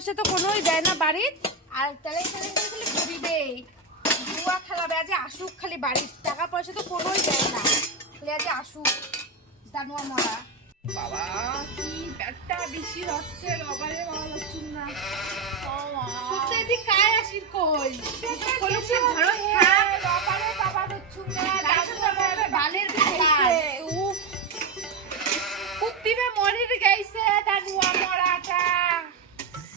পয়সা তো কোনোই দেয় না বাড়ির, আর তাহলে ঘুরিবে জুয়া খেলাবে, আজ আসুক খালি বাড়ির, টাকা পয়সা তো কোনোই দেয় না, খালি আজ আসুক দানুয়া মরা। বাবা কি ব্যাটটা বেশি হচ্ছে, রবারে বাবা হচ্ছে না তুই এদিক কায় আসির কই কলসে ধরো খা রবারে বাবা হচ্ছে না দানুয়া বালের খাইছে উফ কুত্তিবে মরির গাইছে দানুয়া মরাটা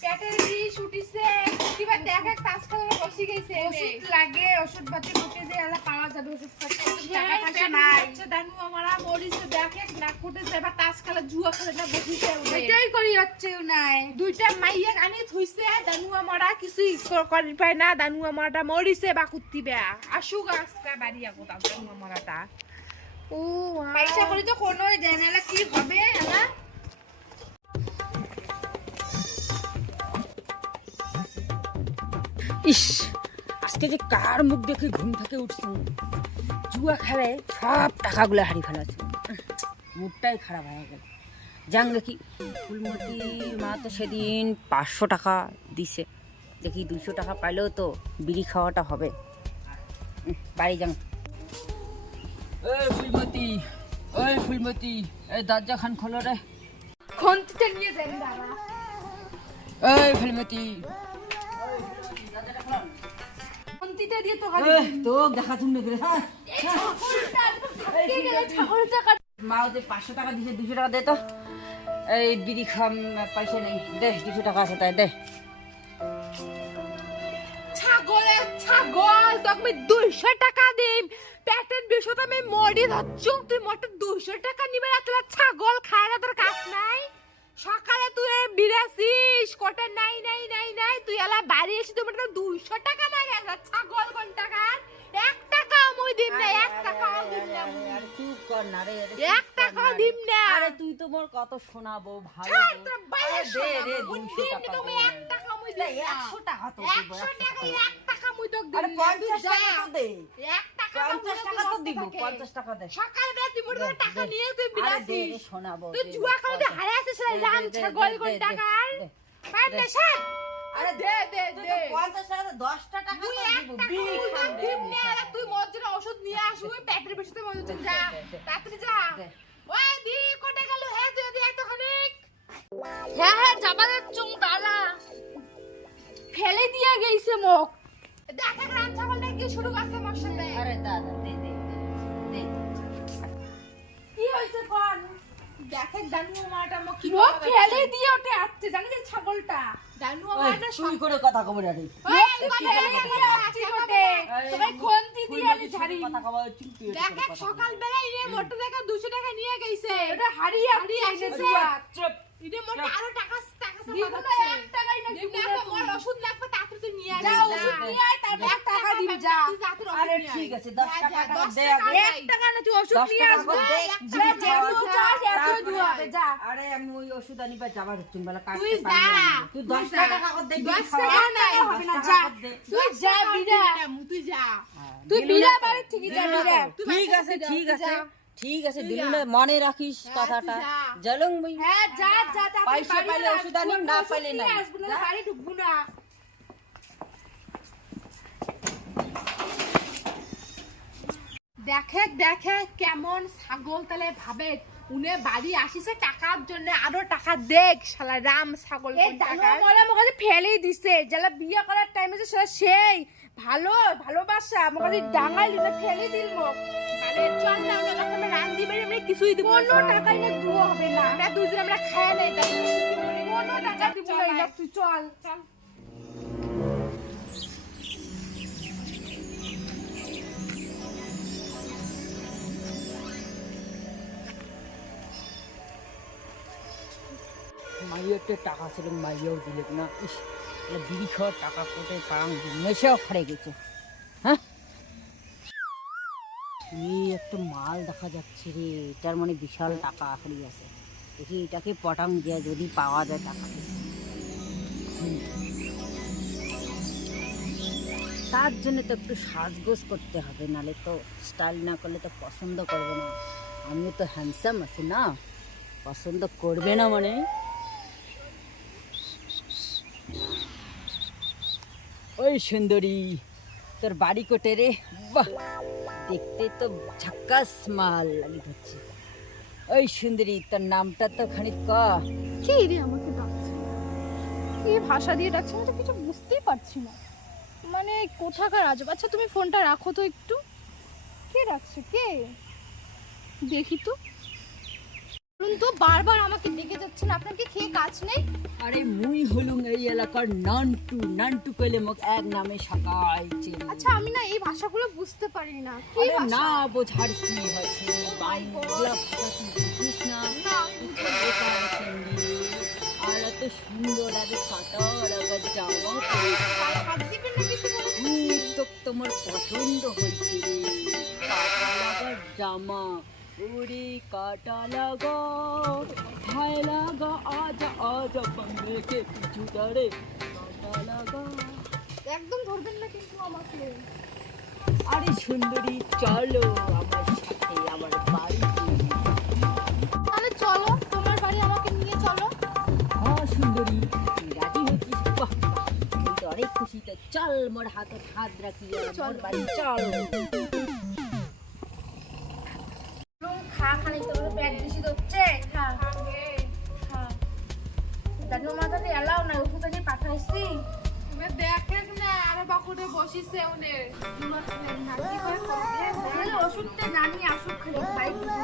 পেটের বিষ উঠিছে কুত্তিবা দেখ এক তাস খেলা বসি গেছে ওষুধ লাগে ওষুধ পাতি লোকে যে এলা পাওয়া যাবে ওষুধ পাতি টাকা পয়সা নাই আচ্ছা দানুয়া মরা মরিছে দেখ এক নাক ফুটে যাবে তাস খেলা জুয়া খেলা না বসিছে ওইটাই করি হচ্ছে নাই দুইটা মাইয়া আনি থইছে দানুয়া মরা কিছুই করি পায় না দানুয়া মরাটা মরিছে বা কুত্তিবা আসুক আজকে বাড়ি আগো দানুয়া মরাটা ও পয়সা করি তো কোনোই দেয় না, কি হবে এলা ইস আজকে যে কার মুখ দেখে ঘুম থেকে উঠছি, জুয়া খেলে সব টাকাগুলো হারিয়ে ফেলাছে, মুখটাই খারাপ হয়ে গেল। যাং দেখি ফুলমতির মা তো সেদিন 500 টাকা দিছে, দেখি 200 টাকা পাইলেও তো বিড়ি খাওয়াটা হবে। বাড়ি যাং। ওই ফুলমতি, ওই ফুলমতি, এই দরজা খান খোলো রে। খন্তিতে নিয়ে যান দাদা। ওই ফুলমতি, খন্তিতে দিয়ে তো খালি তো দেখা তুমি করে মাও যে 500 টাকা দিছে, 200 টাকা দে তো, এই বিড়ি খাম পয়সা নেই, দে 200 টাকা আছে তাই দে। ছাগল তোকে 200 টাকা দিম, প্যাটেন বিশত আমি মরি যাচ্ছ, তুই মোটে 200 টাকা নিবে এতলা ছাগল খায় না, তোর কাজ নাই সকালে তুই বিরাছিস কোটা নাই নাই নাই নাই তুই এলা বাড়ি এসে তুই মোটে 200 টাকা না গেছে ছাগল কোন টাকা 1 টাকা মুই দিম না, 1 টাকাও দিম না, আরে চুপ কর না রে, 1 টাকাও দিম না। আরে তুই তো মোর কত শোনাবো ভালো তোর বাইরে দে রে 200 টাকা তুমি 1 টাকা মুই দিম না, 100 টাকা তো 100 টাকা 1 টাকা মুই তো দিম আরে না, 50 টাকা তো দে, 1 টাকা 50 টাকা তো দিব, 50 টাকা দে। সকাল বেলা তুই মোটে টাকা নিয়ে তুই আরে দে রে বিরাছিস, শোনাবো, তুই জুয়া খেলতে হারাইছিস রাম ছাগল কোন টাকা পার না স্যার। আরে দে দে দে 50 টাকা 10 টাকা তো তুই দিব, 1 টাকা বিড়ি মুই খাম দিম না, আরে তুই মোর জন্য ওষুধ নিয়ে আসু ওই পেটের বেশিতে মনে হচ্ছে যা তাড়াতাড়ি যা। ওই দি কোটে গেল হে তুই দি এতখানিক হ্যাঁ হ্যাঁ যাবা চুম ডালা ফেলে দিয়ে গেছে মোক দেখ রাম ছাগলটা কি শুরু করছে মোর সাথে। আরে দাদা দে দে দে কি হইছে কোন দেখে দানুয়া মাটা মোক কি ফেলে দিয়ে ওঠে আসছে জানিস ছাগলটা দানুয়া মাটা তুই করে কথা কব রে। ওই ফেলে দিয়ে আসছে ওঠে তোকে খন্তি দিয়ে আমি ঝাড়ি কথা কব চিন্তি দেখ সকাল বেলা ইনে মোটর টাকা 200 টাকা নিয়ে গেছে ওটা হারিয়ে এসেছে চুপ ইনে মোটর আরো টাকা দিব না 1 টাকাই না দিব না মোর ওষুধ লাগবে তাড়াতাড়ি তুই নিয়ে যা ওষুধ নিয়ে আয় তারপর 1 টাকা দিম যা আরে ঠিক আছে 10 টাকা দে, 1 টাকা না তুই ওষুধ নিয়ে আসবে যা যা তুই যা যা আরে আমি ওই ওষুধ আনিবা যাবার হচ্ছে বেলা কাটতে তুই যা তুই 10 টাকা করে দে, 10 টাকা নাই হবে না যা তুই যা বিরা তুই যা তুই বিরা বাড়ি থেকে যা বিরা ঠিক আছে ঠিক আছে ঠিক আছে দিলে মনে রাখিস কথাটা জলং মুই হ্যাঁ যা যা পয়সা পাইলে ওষুধ আনিম, না পাইলে নাই। আসবো না বাড়ি ঢুকবো না। দেখে দেখে কেমন ছাগল তালে ভাবে উনি বাড়ি আসিছে টাকার জন্য আরো টাকা দেখ শালা রাম ছাগল ফেলেই দিছে যারা বিয়ে করার টাইমে যে সেটা সেই ভালো ভালোবাসা আমাকে ডাঙাইলি না ফেলে দিল মোক মানে চল না ওনার কাছে আমরা রান দিবে আমরা কিছুই দিব কোনো টাকাই না দিব হবে না আমরা দুজন আমরা খায় নাই কোনো টাকা দিব না তুই চল চল মাইয়েরতে টাকা ছিল মাইয়াও দিলে না, ইস বিড়ি খাওয়ার টাকা কোটে পাং নেশাও খড়ে গেছে। হ্যাঁ এই একটা মাল দেখা যাচ্ছে রে, এটার মানে বিশাল টাকা আখড়ি আছে, দেখি এটাকে পটাং দিয়ে যদি পাওয়া যায় টাকা, তার জন্য তো একটু সাজগোজ করতে হবে, নালে তো স্টাইল না করলে তো পছন্দ করবে না, আমিও তো হ্যান্ডসাম আছি না, পছন্দ করবে না মানে ওই সুন্দরী, তোর বাড়ি কোটে রে? বাহ, দেখতে তো ঝাক্কাস মাল লাগি ধরছে। ওই সুন্দরী, তোর নামটা তো খানিক ক। কি রে আমাকে ডাকছে? কি ভাষা দিয়ে ডাকছে আমি তো কিছু বুঝতেই পারছি না। মানে কোথাকার আজব। আচ্ছা তুমি ফোনটা রাখো তো একটু। কে ডাকছে? কে দেখি তো। বলুন তো, বারবার আমাকে ডেকে যাচ্ছেন, আপনার কি খেয়ে কাজ নেই? আরে মুই হলুম এই এলাকার নান্টু। নান্টু কইলে মোক এক নামে সকাই চেনে। আচ্ছা আমি না এই ভাষাগুলো বুঝতে পারি না। কি আরে ভাষা? না বোঝার কি আছে, বাংলা ভাষা তুই বুঝিস না? না, আমি বুঝতে বেকার চিংড়ি। আর এত সুন্দর আরে কাটা লাগা জামা পরে হাত দিবেন না কিছু বলে খুব তো তোমার পছন্দ হয়েছে রে। কাটা লাগা জামা, ওরে কাটা লাগা, ভাই লাগা, আজা আজা বন্ধে কে পিছু ধরে কাটা লাগা। একদম ধরবেন না কিন্তু আমাকে। আরে সুন্দরী, চলো আমার সাথে আমার বাড়িতে। তাহলে চলো, তোমার বাড়ি আমাকে নিয়ে চলো। হ্যাঁ সুন্দরী, তুই রাজি হচ্ছিস? বাহ, আমি তো অনেক খুশি। তো চল, মোর হাতে হাত রাখিয়ে মোর বাড়ি চল। খা খালি তোর পেট বেশি ধরছে খা খা জানো মাথাতে এলাও না ওষুধ আনি পাঠাইছি তুমি দেখে না আরো বাকুটে বসিছে ওনে। তাহলে ওষুধটা নানি আসুক খালি খাই চল।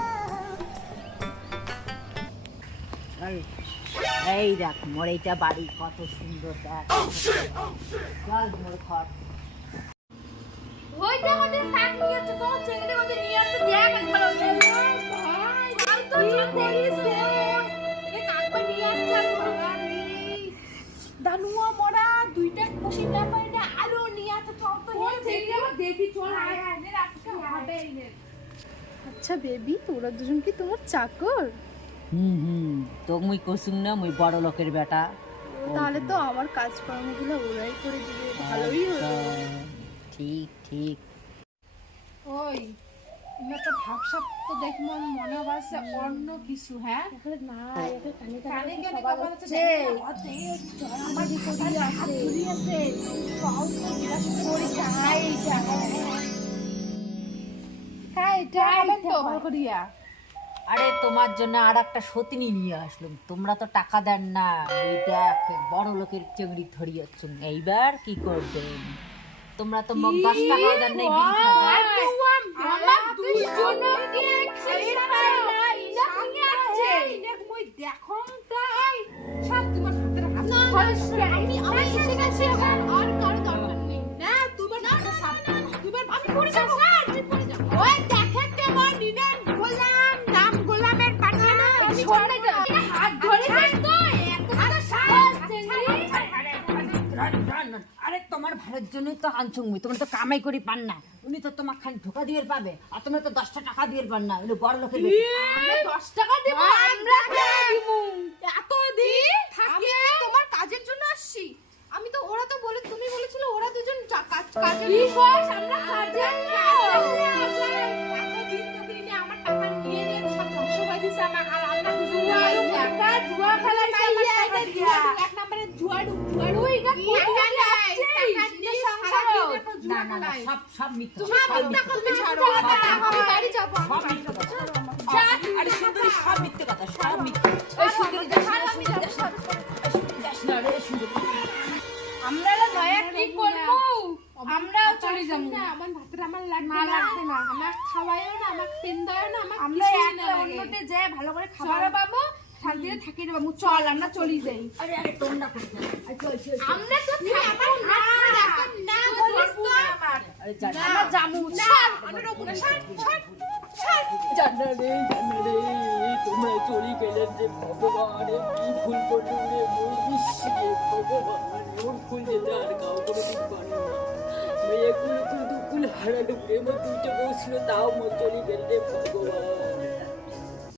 এই দেখ মোর এইটা বাড়ি কত সুন্দর, দেখ। চল মোর ঘর। ওই যে ওদের শাক নিয়ে আসছে তোমার ছেলে ওদের নিয়ে আসছে দেখ একবার ওদের ভাই চল তো চল দেখিছে এ কাকবা নিয়ে আসছে আর ভাগানি দানুয়া মরা দুইটা খুশি না পাইলে আলো নিয়ে আসছে চল তো ছেলে আমার দেখি চল আয় আয় রাস্তা হবে ইনে। আচ্ছা বেবি, তোরা দুজন কি তোমার চাকর? তো মুই কসুম না, মুই বড় লোকের বেটা। তাহলে তো আমার কাজকর্মগুলো ওরাই করে দিবে, ভালোই হলো। ঠিক ঠিক। ওই তুমি একটা ভাবসাব তো দেখি মনে হচ্ছে অন্য কিছু। হ্যাঁ না এটা কানে কানে কেন সবার কথা হচ্ছে হচ্ছে আমার কোথায় আছে চুরি আছে পাও তো বিলাস করি খাই এটা খাবেন তো ভালো করিয়া। আরে তোমার জন্য আর একটা সতিনী নিয়ে আসলাম, তোমরা তো টাকা দেন না। এই দেখ বড় লোকের চেংড়ি ধরিয়েছ, এইবার কি করবেন? তোমরা তো মোক 10 টাকাও দেন নাই, 20 টাকা। আমার দুইজনকে একসাথে পাই না ইনা নিয়ে আছে ইনা মই দেখম তাই সব তোমার হাতে রাখ না আমি এসে গেছি এখন আর কারো দরকার নেই না তোমার না সাথ তোমার আমি পড়ে যাব আমি পড়ে যাব ওই দেখে কেমন নিনা গোলাম নাম গোলামের পাঠা না আমি ছড়ে হাত ধরেছিস তো এত সাহস আরে তোমার ভালোর জন্যই তো আনছুং মুই, তোমরা তো কামাই করি পান না। উনি তো তোমার খান ঢোকা দিয়ে পাবে, আর তোমরা তো 10 টাকা দিয়ে পান না। উনি বড় লোকের বেটি। আমরা 10 টাকা দেব আমরা দেব এত দি থাকে তোমার কাজের জন্য আসছি আমি তো। ওরা তো বলে তুমি বলেছিল ওরা দুজন কাজের কি কস আমরা কাজের না এত দিন তো কিনে আমার টাকা নিয়ে নিয়ে সব ধ্বংস করে দিছে আমার। আর আমরা দুজন টাকা জুয়া খেলাইছে আমার টাকা দিয়া এক নম্বরে জুয়া ওই না টাকা নিয়ে সংসার না না না, সব মিথ্যা। তুমি ছাড়ো আমি বাড়ি যাব সব মিথ্যা কথা। আরে সুন্দরী, সব মিথ্যে কথা, সব মিথ্যে। এই সুন্দরী দেখ না রে সুন্দরী। আমরা নয়া কি করব? আমরাও চলে যাব না। আমার ভাতটা আমার লাগবে না আমার খাওয়ায়ও না আমার পেন্দায়ও না আমার আমরা একটা অন্যতে যাই ভালো করে খাবার পাবো শান্তিতে থাকি রে বাবু। চল আমরা চলি যাই। আরে আরে তোমরা করতে চল চল। আমরা তো আমার না বলিস তো আরে জান আমরা যামু চল আমরা রকম জানা রে তোমরা চলে গেলেন রে ভগবান, কি ভুল করলাম রে ভগবান। ওর ভুল যেতে আর কাউ কোনোদিন পারে না। মেয়ে কুল হারালো প্রেম দুইটা বউ ছিল, তাও মো চলে গেল রে ভগবান।